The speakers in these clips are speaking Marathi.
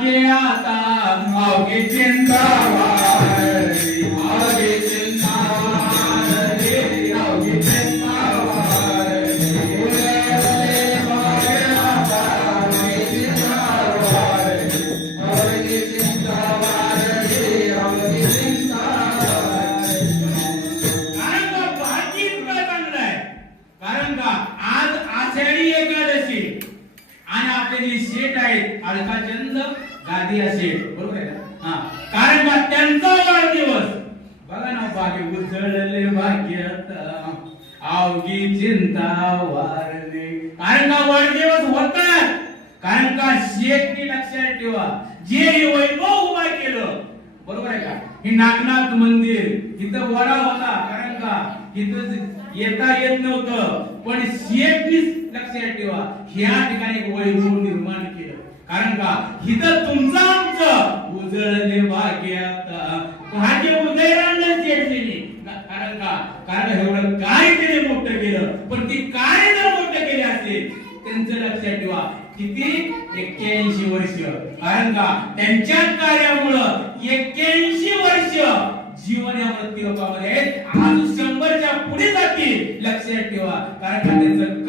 मागे आता अवघे चिंता वाढली. अवघे चिंता वाढली. अवघे चिंता वाढली. मागे आता चिंता चिंता चिंता कारण का भाजी कारण का आज आषाढी एकादशी आणि आपले जे शेठ आहेत अलकाचंद गादी असेल बरोबर आहे ना? हा. कारण का त्यांचा वाढदिवस. बघा ना भाग्य उजळले भाग्य आवगी चिंता वारणे कारण का वाढदिवस होतात? कारण का शेठनी लक्षात ठेवा. जे वैभव उभा केलं बरोबर आहे का? हे नागनाथ मंदिर इथं वडा होता कारण का? इथं येता येत नव्हतं. पण शेठनीच लक्षात ठेवा. ह्या ठिकाणी वैभव निर्माण केलं. कारण का? इथं तुमचं आमचं. उजळले भाग्यात भाग्य उदयरांना शेठनी कारण का? कारण एवढं काय केले मोठं केलं? पण ती काय जर मोठं केले असेल त्यांचं लक्षात ठेवा. किती? एक्क्याऐंशी वर्ष. कारण का? त्यांच्या कार्यामुळं एक्क्याऐंशी वर्ष जीवन या मृत्यूलोकामध्ये आज शंभरच्या पुढे जातील. लक्षात ठेवा. कारण का त्यांचं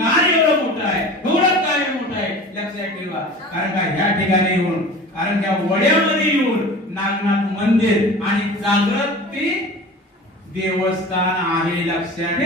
कारण का ह्या ठिकाणी येऊन कारण त्या वड्यामध्ये येऊन नागनाथ मंदिर आणि जागृत ते देवस्थान आहे लक्षात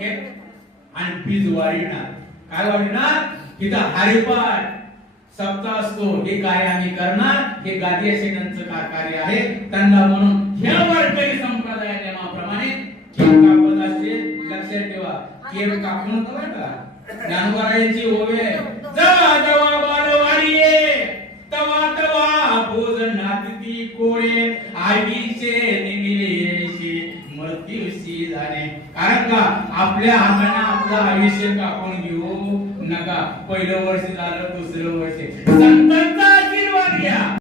हे आणि बीज वाढणार. काय वाढणार? तिथं हरिपाठ. सप्ताह असतो. हे कार्य आम्ही करणार. हे गादी शेणांचं का कार्य आहे? त्यांना म्हणून ह्या वारकरी संप्रदाय नियमाप्रमाणे केक कापत असेल लक्षात ठेवा. केक कापू बरं का? ज्ञानवरायांची ओवे. जवा जवा बालवाडी तवा तवा भोजनात ती कोळे. आगीचे निमिले. दिवशी झाले कारण का? आपल्या हाताने आपलं आयुष्य कापून घेऊ नका. पहिलं वर्ष झालं दुसरं वर्ष. संतांचा आशीर्वाद घ्या.